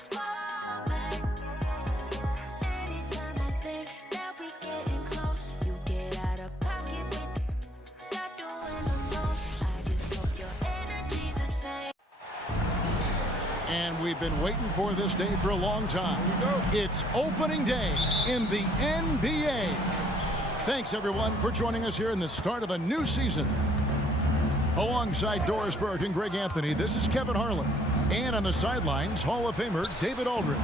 smile back. Anytime I think that we getting close, you get out of pocket with stop doing the most. I just hope your energy's the same. And we've been waiting for this day for a long time. It's opening day in the NBA. Thanks, everyone, for joining us here in the start of a new season. Alongside Doris Burke and Greg Anthony, this is Kevin Harlan. And on the sidelines, Hall of Famer David Aldridge.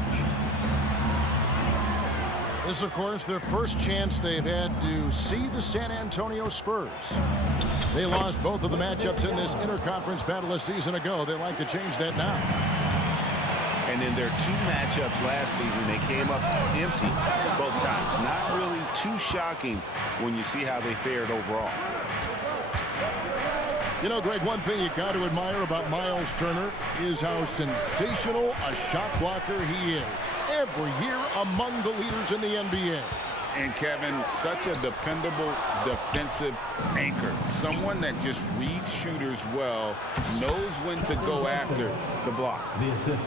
This, of course, their first chance they've had to see the San Antonio Spurs. They lost both of the matchups in this interconference battle a season ago. They'd like to change that now. And in their 2 matchups last season, they came up empty both times. Not really too shocking when you see how they fared overall. You know, Greg, one thing you got to admire about Miles Turner is how sensational a shot blocker he is. Every year among the leaders in the NBA. And Kevin, such a dependable defensive anchor. Someone that just reads shooters well, knows when to go after the block. The assist.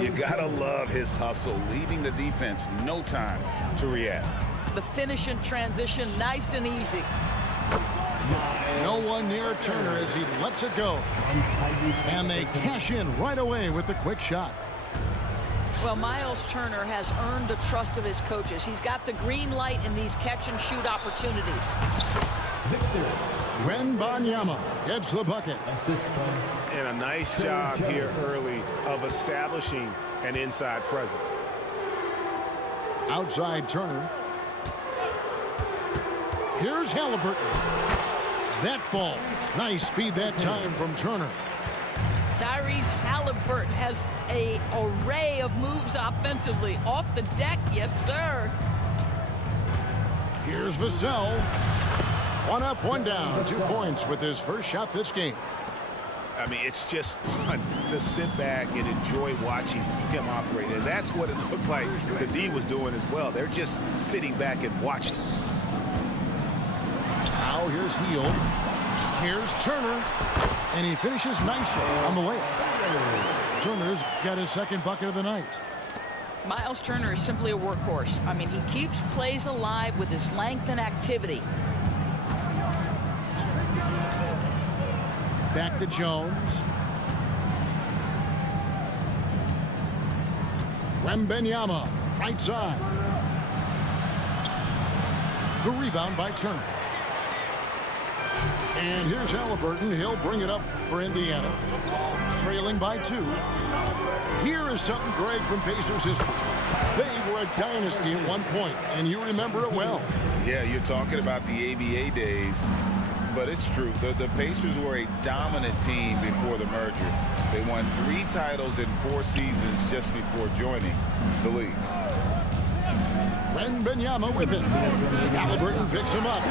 You gotta love his hustle, leaving the defense no time to react. The finish in transition, nice and easy. No one near Turner as he lets it go. And they cash in right away with the quick shot. Well, Miles Turner has earned the trust of his coaches. He's got the green light in these catch-and-shoot opportunities. Wembanyama gets the bucket. And a nice job here early of establishing an inside presence. Outside Turner. Here's Halliburton. That falls. Nice speed that time from Turner. Tyrese Halliburton has an array of moves offensively. Off the deck, yes, sir. Here's Vassell. 1 up, 1 down. 2 points with his first shot this game. I mean, it's just fun to sit back and enjoy watching him operate. And that's what it looked like the D was doing as well. They're just sitting back and watching. Now here's Hield. Here's Turner. And he finishes nicely on the layup. Turner's got his second bucket of the night. Miles Turner is simply a workhorse. I mean, he keeps plays alive with his length and activity. Back to Jones. Wembanyama, right side. The rebound by Turner. And here's Halliburton. He'll bring it up for Indiana. Trailing by 2. Here is something, Greg, from Pacers history. They were a dynasty at one point, and you remember it well. Yeah, you're talking about the ABA days. But it's true. The Pacers were a dominant team before the merger. They won 3 titles in 4 seasons just before joining the league. Wembanyama with it. Halliburton picks him up.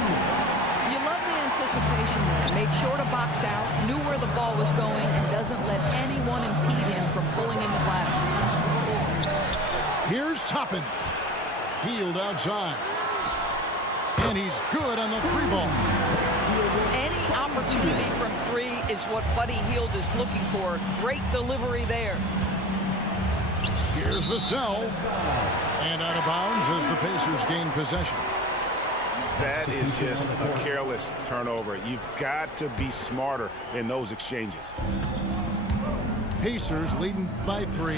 You love the anticipation there. Made sure to box out, knew where the ball was going, and doesn't let anyone impede him from pulling in the glass. Here's Toppin. Hield outside. And he's good on the 3-ball. Any opportunity from 3 is what Buddy Hield is looking for. Great delivery there. Here's Vassell. And out of bounds as the Pacers gain possession. That is just a careless turnover. You've got to be smarter in those exchanges. Pacers leading by 3.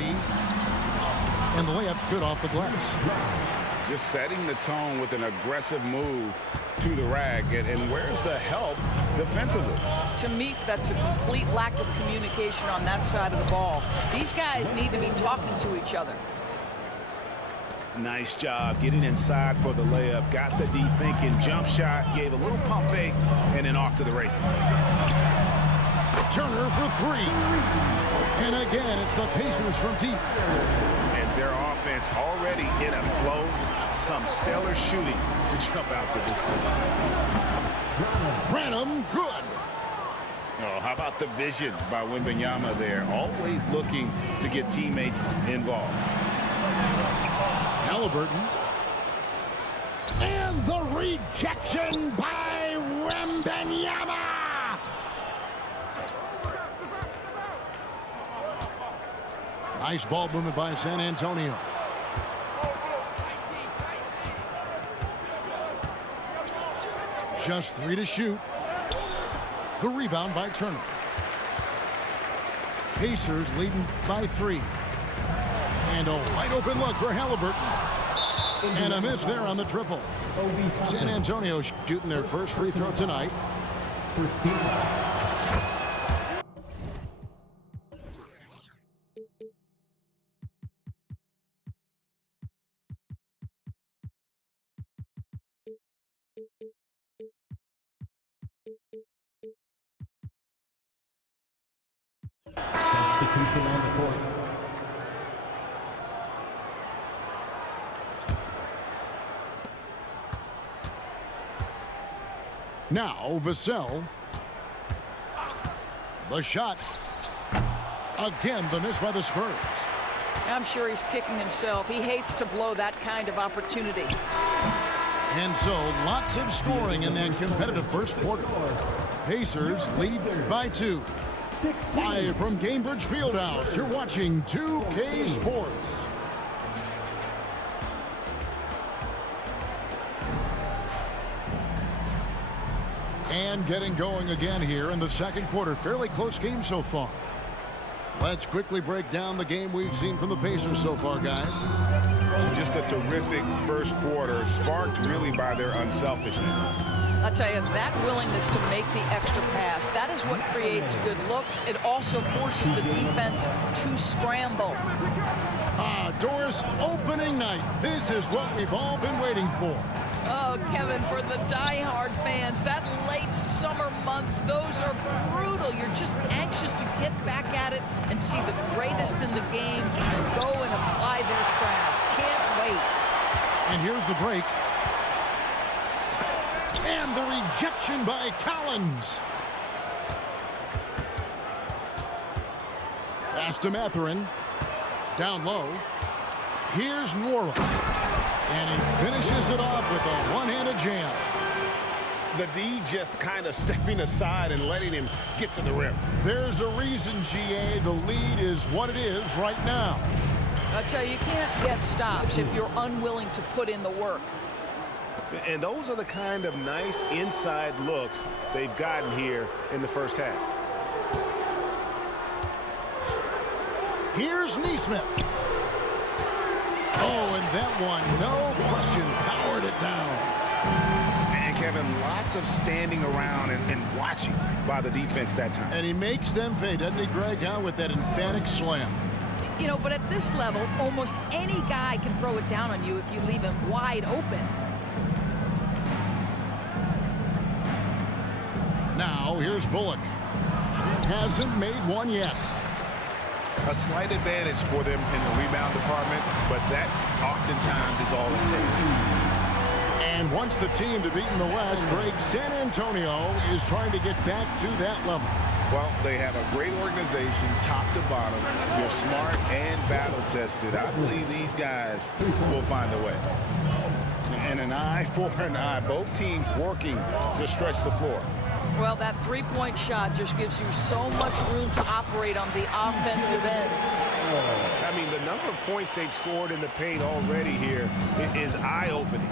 And the layup's good off the glass. Just setting the tone with an aggressive move to the rack. And where's the help defensively? To me, that's a complete lack of communication on that side of the ball. These guys need to be talking to each other. Nice job getting inside for the layup. Got the D thinking. Jump shot. Gave a little pump fake. And then off to the races. Turner for 3. And again, it's the Pacers from deep. And their offense already in a flow. Some stellar shooting to jump out to this lead. Branham, good. Oh, how about the vision by Wembanyama there? Always looking to get teammates involved. Halliburton. And the rejection by Wembanyama. Nice ball movement by San Antonio. Just 3 to shoot. The rebound by Turner. Pacers leading by 3. And a wide open look for Halliburton. And a miss there on the triple. San Antonio shooting their first free throw tonight. First team. Substitution on the court. Now Vassell. The shot. Again, the miss by the Spurs. I'm sure he's kicking himself. He hates to blow that kind of opportunity. And so lots of scoring in that competitive first quarter. Pacers lead by 2. Live from Cambridge Fieldhouse, you're watching 2K Sports. And getting going again here in the second quarter. Fairly close game so far. Let's quickly break down the game we've seen from the Pacers so far, guys. Just a terrific first quarter, sparked really by their unselfishness. I'll tell you, that willingness to make the extra pass, that is what creates good looks. It also forces the defense to scramble. Doris, opening night. This is what we've all been waiting for. Oh, Kevin, for the diehard fans, that late summer months, those are brutal. You're just anxious to get back at it and see the greatest in the game go and apply their craft. Can't wait. And here's the break. And the rejection by Collins. Pass to Mathurin. Down low. Here's Nwora. And he finishes it off with a one-handed jam. The D just kind of stepping aside and letting him get to the rim. There's a reason, GA, the lead is what it is right now. I'll tell you, you can't get stops if you're unwilling to put in the work. And those are the kind of nice inside looks they've gotten here in the first half. Here's Nesmith. Oh, and that one, no question, powered it down. And Kevin, lots of standing around and watching by the defense that time. And he makes them pay, doesn't he, Greg, with that emphatic slam. You know, but at this level, almost any guy can throw it down on you if you leave him wide open. Now, here's Bullock. Hasn't made one yet. A slight advantage for them in the rebound department, but that oftentimes is all it takes. And once the team to beat in the West, Greg, San Antonio is trying to get back to that level. Well, they have a great organization, top to bottom. They're smart and battle-tested. I believe these guys will find a way. And an eye for an eye. Both teams working to stretch the floor. Well, that three-point shot just gives you so much room to operate on the offensive end. I mean, the number of points they've scored in the paint already here is eye-opening.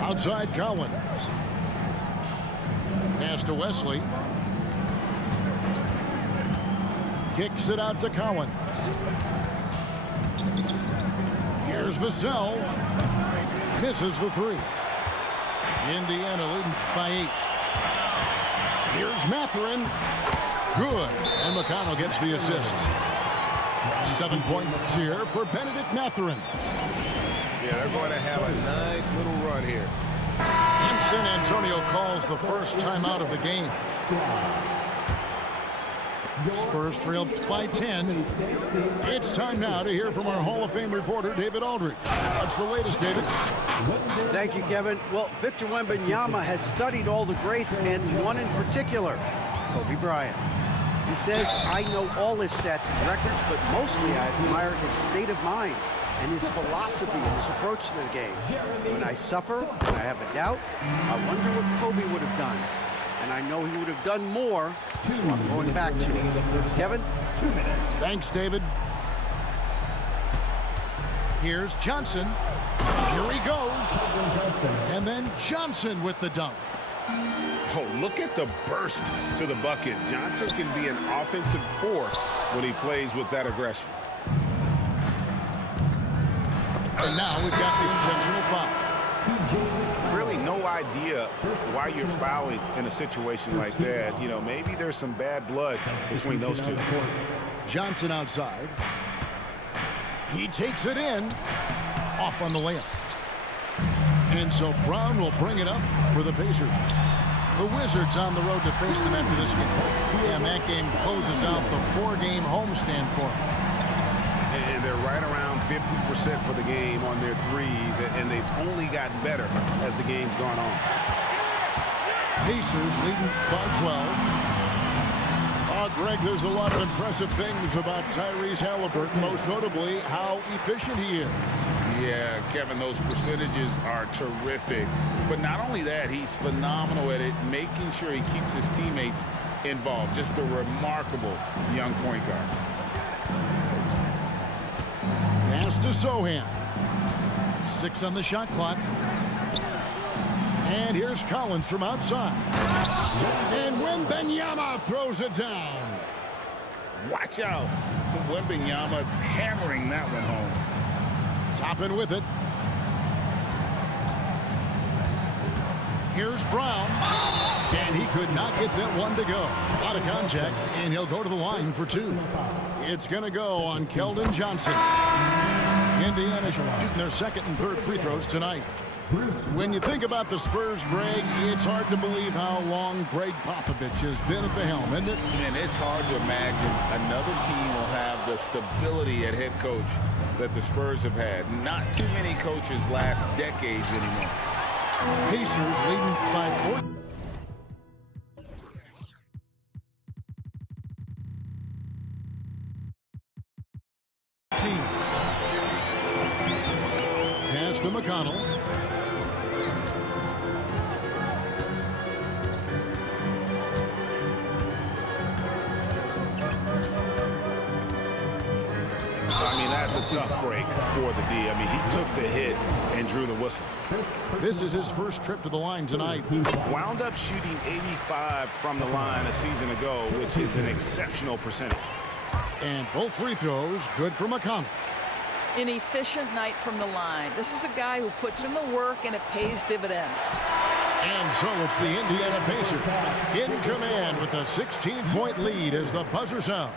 Outside Collins. Pass to Wesley. Kicks it out to Collins. Here's Vassell. Misses the three. Indiana leading by 8. Here's Mathurin. Good. And McConnell gets the assist. 7 points here for Benedict Mathurin. Yeah, they're going to have a nice little run here. And San Antonio calls the first timeout of the game. Spurs trail by 10. It's time now to hear from our Hall of Fame reporter, David Aldridge. What's the latest, David? Thank you, Kevin. Well, Victor Wembanyama has studied all the greats and one in particular, Kobe Bryant. He says, I know all his stats and records, but mostly I admire his state of mind and his philosophy and his approach to the game. When I suffer, when I have a doubt, I wonder what Kobe would have done. and I know he would have done more, so I'm going back to it. Kevin? 2 minutes. Thanks, David. Here's Johnson. Here he goes. And then Johnson with the dunk. Oh, look at the burst to the bucket. Johnson can be an offensive force when he plays with that aggression. And now we've got the intentional foul. Really no idea why you're fouling in a situation like that. You know, maybe there's some bad blood between those two. Johnson outside. He takes it in. Off on the layup. And so Brown will bring it up for the Pacers. The Wizards on the road to face them after this game. And that game closes out the 4-game homestand for them. And they're right around 50% for the game on their threes, and they've only gotten better as the game's gone on. Pacers leading by 12. Oh, Greg, there's a lot of impressive things about Tyrese Halliburton, most notably how efficient he is. Yeah, Kevin, those percentages are terrific. But not only that, he's phenomenal at it, making sure he keeps his teammates involved. Just a remarkable young point guard. Pass to Sohan. 6 on the shot clock. And here's Collins from outside. And Wembanyama throws it down. Watch out. Wembanyama hammering that one home. Toppin with it. Here's Brown. And he could not get that one to go. Out of contact, and he'll go to the line for 2. It's going to go on Keldon Johnson. Indiana shooting their second and third free throws tonight. When you think about the Spurs, Greg, it's hard to believe how long Greg Popovich has been at the helm, isn't it? And it's hard to imagine another team will have the stability at head coach that the Spurs have had. Not too many coaches last decades anymore. Pacers leading by 4. Pass to McConnell. I mean, that's a tough break for the D. I mean, he took the hit and drew the whistle. This is his first trip to the line tonight. Wound up shooting 85 from the line a season ago, which is an exceptional percentage. And both free throws good for McConnell. An efficient night from the line. This is a guy who puts in the work, and it pays dividends. And so it's the Indiana Pacers in command with a 16-point lead as the buzzer sounds.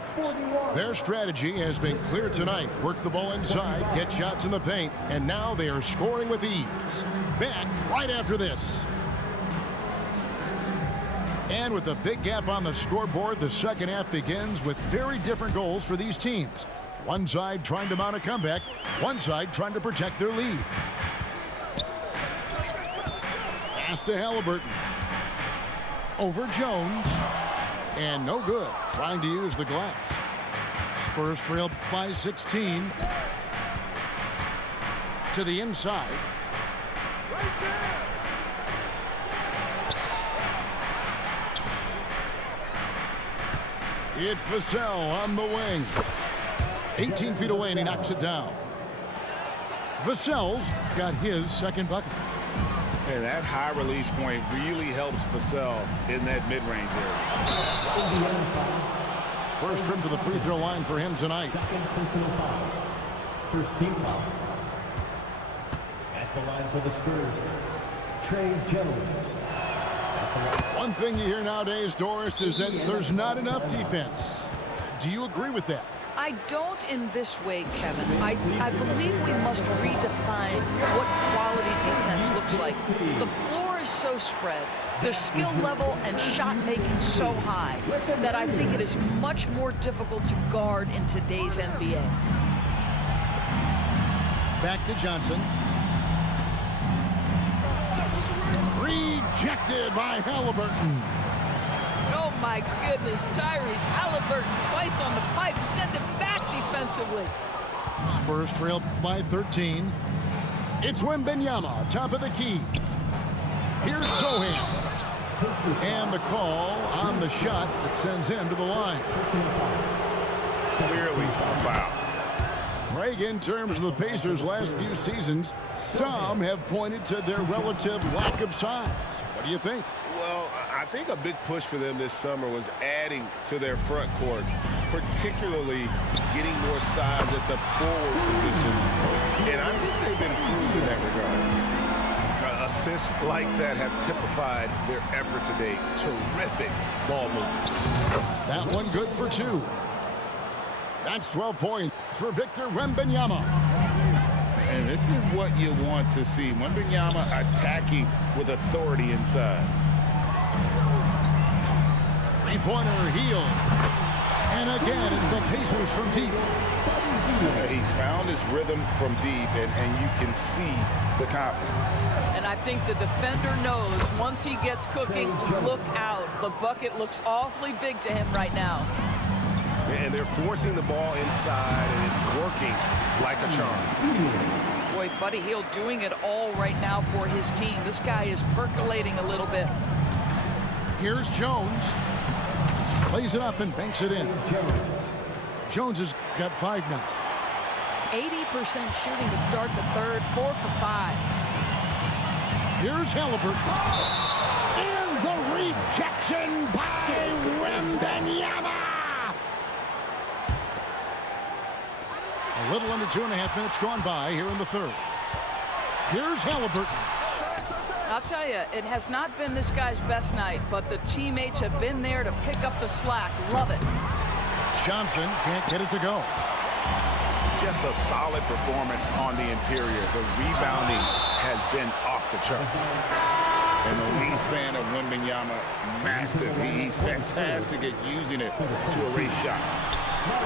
Their strategy has been clear tonight. Work the ball inside, get shots in the paint, and now they are scoring with ease. Back right after this. And with a big gap on the scoreboard, the second half begins with very different goals for these teams. One side trying to mount a comeback, one side trying to protect their lead. Pass to Halliburton. Over Jones. And no good. Trying to use the glass. Spurs trail by 16. To the inside. It's Vassell on the wing. 18 feet away, and he knocks it down. Vassell's got his second bucket. And that high release point really helps Vassell in that mid-range area. First trip to the free throw line for him tonight. Second personal foul. First team foul. At the line for the Spurs, Trey Jones. One thing you hear nowadays, Doris, is that there's not enough defense. Do you agree with that? I don't in this way, Kevin. I believe we must redefine what quality defense looks like. The floor is so spread, their skill level and shot making so high that I think it is much more difficult to guard in today's NBA. Back to Johnson. Rejected by Halliburton. Oh my goodness, Tyrese Halliburton twice on the pipe, send it back defensively. Spurs trail by 13. It's Wembanyama, top of the key. Here's Sohan. And the call on the shot that sends him to the line. Clearly a foul. Greg, in terms of the Pacers' last few seasons, some have pointed to their relative lack of size. What do you think? Well, I think a big push for them this summer was adding to their front court, particularly getting more size at the forward positions. And I think they've improved in that regard. Assists like that have typified their effort today. Terrific ball movement. That one good for 2. That's 12 points for Victor Wembanyama. And this is what you want to see. Wembanyama attacking with authority inside. Three-pointer heel. And again, it's the Pacers from deep. He's found his rhythm from deep, and you can see the confidence. And I think the defender knows once he gets cooking, look out. The bucket looks awfully big to him right now. And they're forcing the ball inside, and it's working like a charm. Boy, Buddy Hield doing it all right now for his team. This guy is percolating a little bit. Here's Jones. Plays it up and banks it in. Jones has got 5 now. 80% shooting to start the third, 4 for 5. Here's Halliburton. And the rejection by Wembanyama. A little under 2.5 minutes gone by here in the third. Here's Halliburton. I'll tell you, it has not been this guy's best night, but the teammates have been there to pick up the slack. Love it. Johnson can't get it to go. Just a solid performance on the interior. The rebounding has been off the charts. And the wingspan of Wembanyama, massive. He's fantastic at using it to erase shots.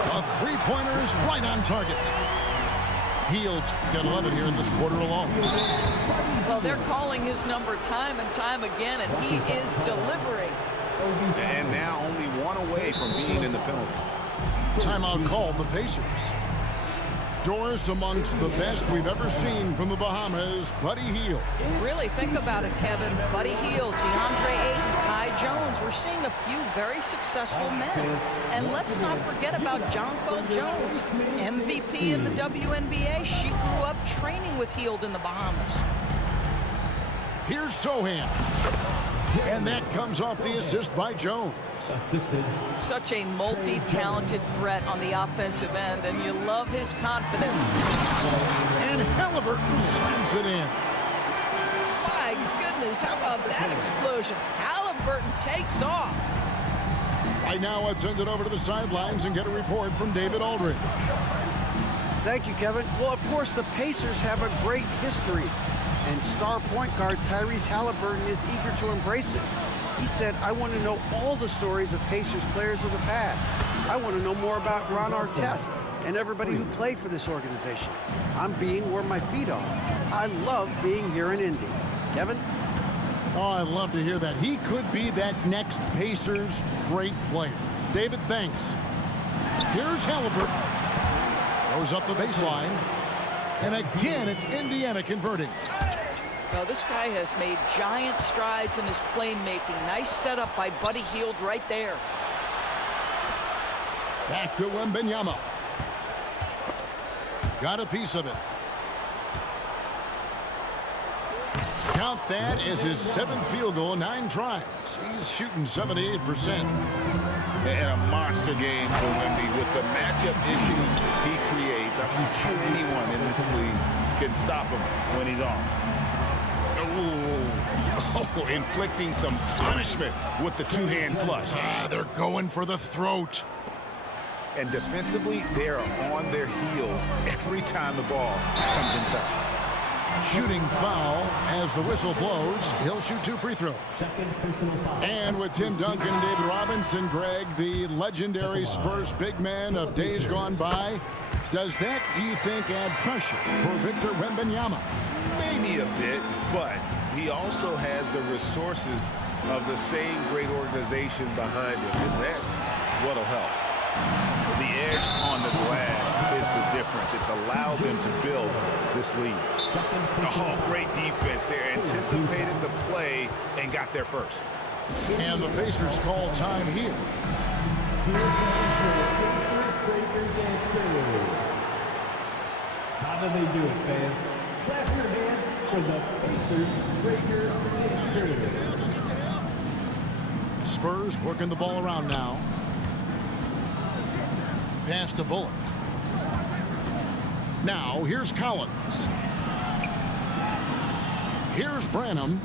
A three-pointer is right on target. Hield's got 11 here in this quarter alone. Well, they're calling his number time and time again, and he is delivering. And now only 1 away from being in the penalty. Timeout called the Pacers. Doris amongst the best we've ever seen from the Bahamas, Buddy Hield. Really think about it, Kevin. Buddy Hield, DeAndre Ayton, Kai Jones. We're seeing a few very successful men. And let's not forget about Jonquel Jones, MVP in the WNBA. She grew up training with Hield in the Bahamas. Here's Sohan. And that comes off the assist by Jones. Such a multi-talented threat on the offensive end, and you love his confidence. And Halliburton slams it in. My goodness, how about that explosion? Halliburton takes off. Right now, let's send it over to the sidelines and get a report from David Aldridge. Thank you, Kevin. Well, of course, the Pacers have a great history, and star point guard Tyrese Halliburton is eager to embrace it. He said, I want to know all the stories of Pacers players of the past. I want to know more about Ron Artest and everybody who played for this organization. I'm being where my feet are. I love being here in Indy. Kevin? Oh, I love to hear that. He could be that next Pacers great player. David, thanks. Here's Halliburton. Goes up the baseline. And again, it's Indiana converting. Well, this guy has made giant strides in his playmaking. Nice setup by Buddy Hield right there. Back to Wembanyama. Got a piece of it. Count that as his 7th field goal, 9 tries. He's shooting 78%. And a monster game for Wemby with the matchup issues he creates. I'm not sure anyone in this league can stop him when he's on. Oh, inflicting some punishment with the 2-hand flush. They're going for the throat. And defensively, they are on their heels every time the ball comes inside. Shooting foul as the whistle blows. He'll shoot 2 free throws. And with Tim Duncan and David Robinson, Greg, the legendary Spurs big man of days gone by, does that, do you think, add pressure for Victor Wembanyama? Maybe a bit, but he also has the resources of the same great organization behind him, and that's what'll help. The edge on the glass is the difference. It's allowed them to build this lead. Oh, great defense there. Anticipated the play and got there first. And the Pacers call time here. How do they do it, fans? Clap your hands for the Pacers Breaker Dance Period. Spurs working the ball around now. Pass to Bullock. Now here's Collins. Here's Branham.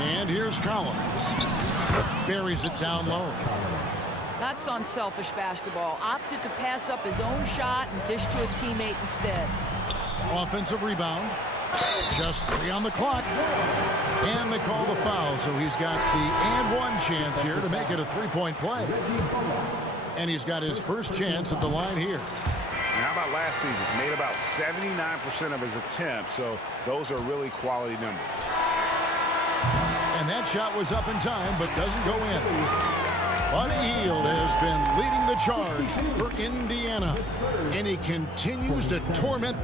And here's Collins. Buries it down low. That's unselfish basketball. Opted to pass up his own shot and dish to a teammate instead. Offensive rebound. Just 3 on the clock. And they call the foul, so he's got the and one chance here to make it a 3-point play. And he's got his first chance at the line here. And how about last season? Made about 79% of his attempts, so those are really quality numbers. And that shot was up in time, but doesn't go in. Buddy Hield has been leading the charge for Indiana, and he continues to torment.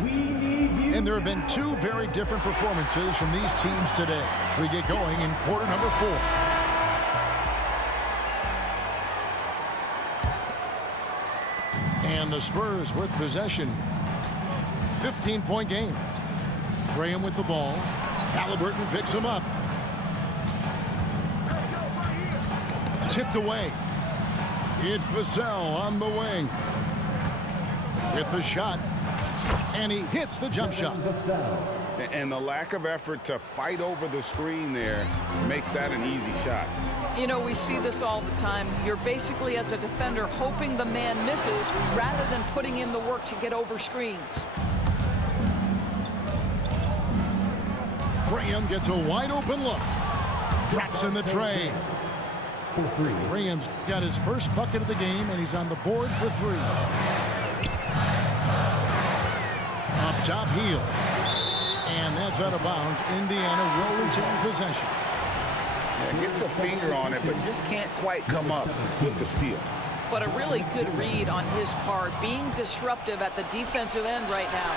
And there have been 2 very different performances from these teams today as we get going in quarter number 4. And the Spurs with possession. 15-point game. Graham with the ball. Halliburton picks him up. Tipped away. It's Vassell on the wing. With the shot. And he hits the jump shot. And the lack of effort to fight over the screen there makes that an easy shot. You know, we see this all the time. You're basically, as a defender, hoping the man misses rather than putting in the work to get over screens. Graham gets a wide open look. Drops in the tray. Graham's got his first bucket of the game, and he's on the board for 3. Up top, Hield. And that's out of bounds. Indiana will retain possession. Yeah, gets a finger on it, but just can't quite come up with the steal. But a really good read on his part, being disruptive at the defensive end right now.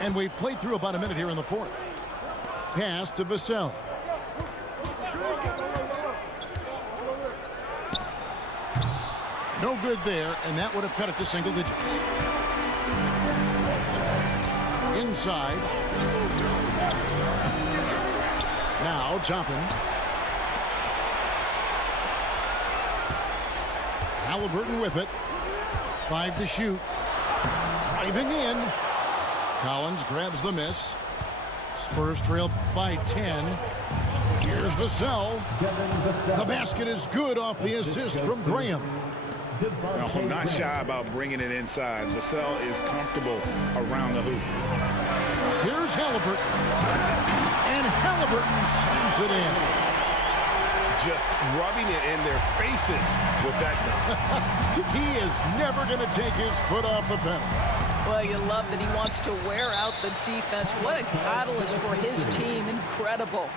And we've played through about a minute here in the 4th. Pass to Vassell. No good there, and that would have cut it to single digits. Inside. Now Toppin. Halliburton with it. 5 to shoot. Driving in. Collins grabs the miss. Spurs trail by 10. Here's Vassell. The basket is good off the assist from Graham. No, I'm not shy about bringing it inside. Vassell is comfortable around the hoop. Here's Halliburton. And Halliburton slams it in. Just rubbing it in their faces with that gun. He is never going to take his foot off the pedal. Well, you love that he wants to wear out the defense. What a catalyst for his team. Incredible.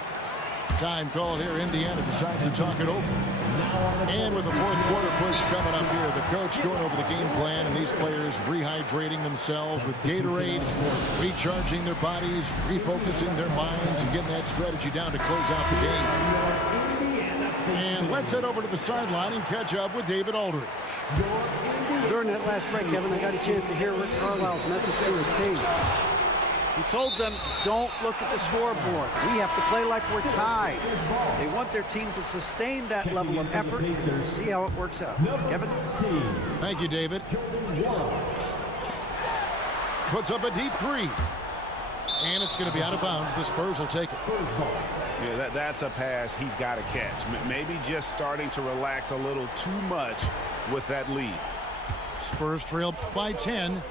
Time called here. Indiana decides to talk it over. And with the 4th quarter push coming up here, the coach going over the game plan, and these players rehydrating themselves with Gatorade, recharging their bodies, refocusing their minds, and getting that strategy down to close out the game. And let's head over to the sideline and catch up with David Aldridge. During that last break, Kevin, I got a chance to hear Rick Carlisle's message to his team. He told them, don't look at the scoreboard. We have to play like we're tied. They want their team to sustain that level of effort and see how it works out. Kevin? Thank you, David. Puts up a deep 3. And it's going to be out of bounds. The Spurs will take it. Yeah, that's a pass he's got to catch. Maybe just starting to relax a little too much with that lead. Spurs trail by 10.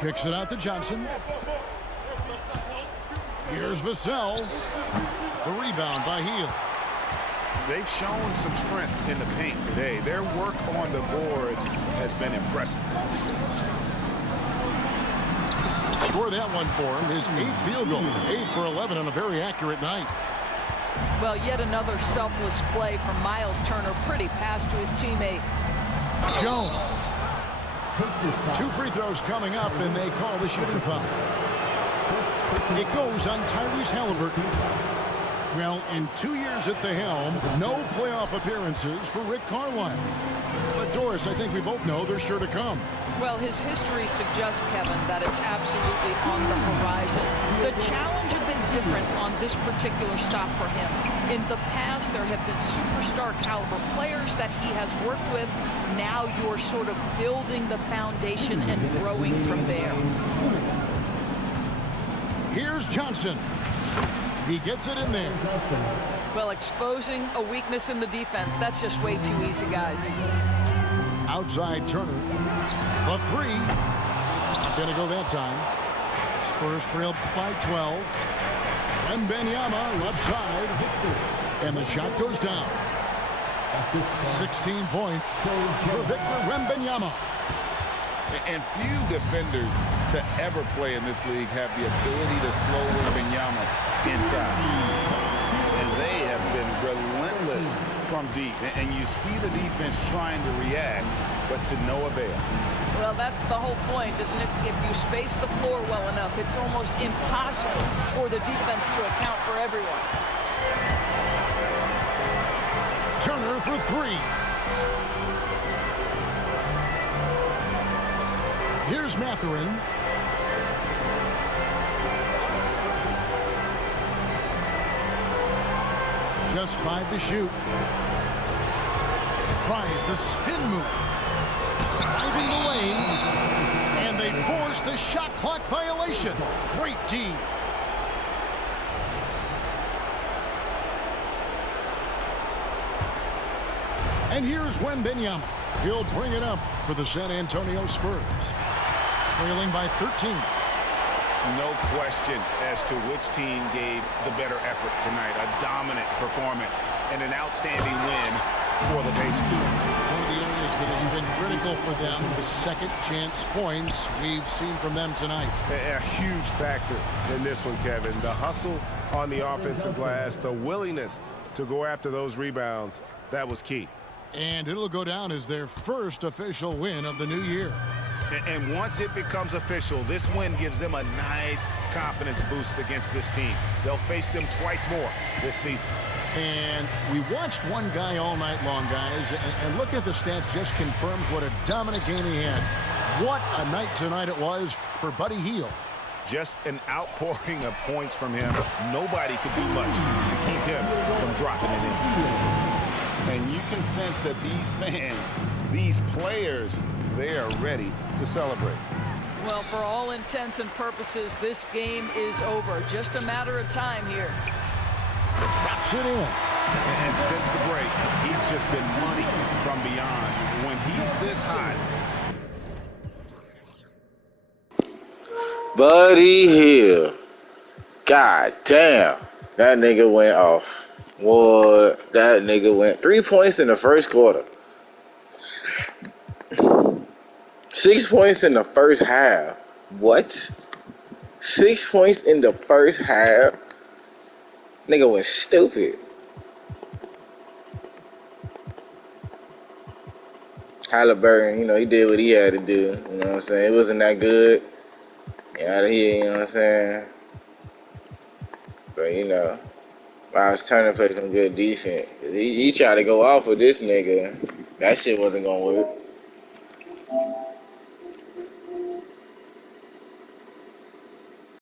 Kicks it out to Johnson. Here's Vassell. The rebound by Hield. They've shown some strength in the paint today. Their work on the boards has been impressive. Score that one for him. His 8th field goal. 8 for 11 on a very accurate night. Well, yet another selfless play from Miles Turner. Pretty pass to his teammate. Jones. 2 free throws coming up, and they call the shooting foul. It goes on Tyrese Halliburton. Well, in 2 years at the helm, no playoff appearances for Rick Carlisle. But Doris, I think we both know they're sure to come. Well, his history suggests, Kevin, that it's absolutely on the horizon. The challenge had been different on this particular stop for him. In the past, there have been superstar caliber players that he has worked with. Now you're sort of building the foundation and growing from there. Here's Johnson. He gets it in there. Well, exposing a weakness in the defense, that's just way too easy, guys. Outside Turner. The 3. Not going to go that time. Spurs trail by 12. Wembanyama left side. And the shot goes down. 16 points for Victor Wembanyama. And few defenders to ever play in this league have the ability to slow Wembanyama inside. And they have been relentless from deep. And you see the defense trying to react, but to no avail. Well, that's the whole point, isn't it? If you space the floor well enough, it's almost impossible for the defense to account for everyone. Turner for 3. Here's Mathurin. Just 5 to shoot. Tries the spin move. Driving the lane. And they force the shot clock violation. Great D. And here's Wembanyama. He'll bring it up for the San Antonio Spurs. Trailing by 13. No question as to which team gave the better effort tonight. A dominant performance and an outstanding win for the Pacers. One of the areas that has been critical for them, the second chance points we've seen from them tonight. A huge factor in this one, Kevin. The hustle on the offensive glass, the willingness to go after those rebounds, that was key. And it'll go down as their first official win of the new year. And once it becomes official, this win gives them a nice confidence boost against this team. They'll face them twice more this season. And we watched one guy all night long, guys, and look at the stats, just confirms what a dominant game he had. What a night tonight it was for Buddy Hield. Just an outpouring of points from him. Nobody could do much to keep him from dropping it in. And you can sense that these fans, these players, they are ready to celebrate. Well, for all intents and purposes, this game is over. Just a matter of time here. Drops it in. And since the break, he's just been money from beyond. When he's this hot. Buddy Hield. God damn. That nigga went off. What? That nigga went 3 points in the first quarter. 6 points in the first half. What? 6 points in the first half? Nigga went stupid. Halliburton, you know, he did what he had to do. You know what I'm saying? It wasn't that good. Get out of here, you know what I'm saying? But, you know, Miles Turner played some good defense. He tried to go off with this nigga. That shit wasn't going to work.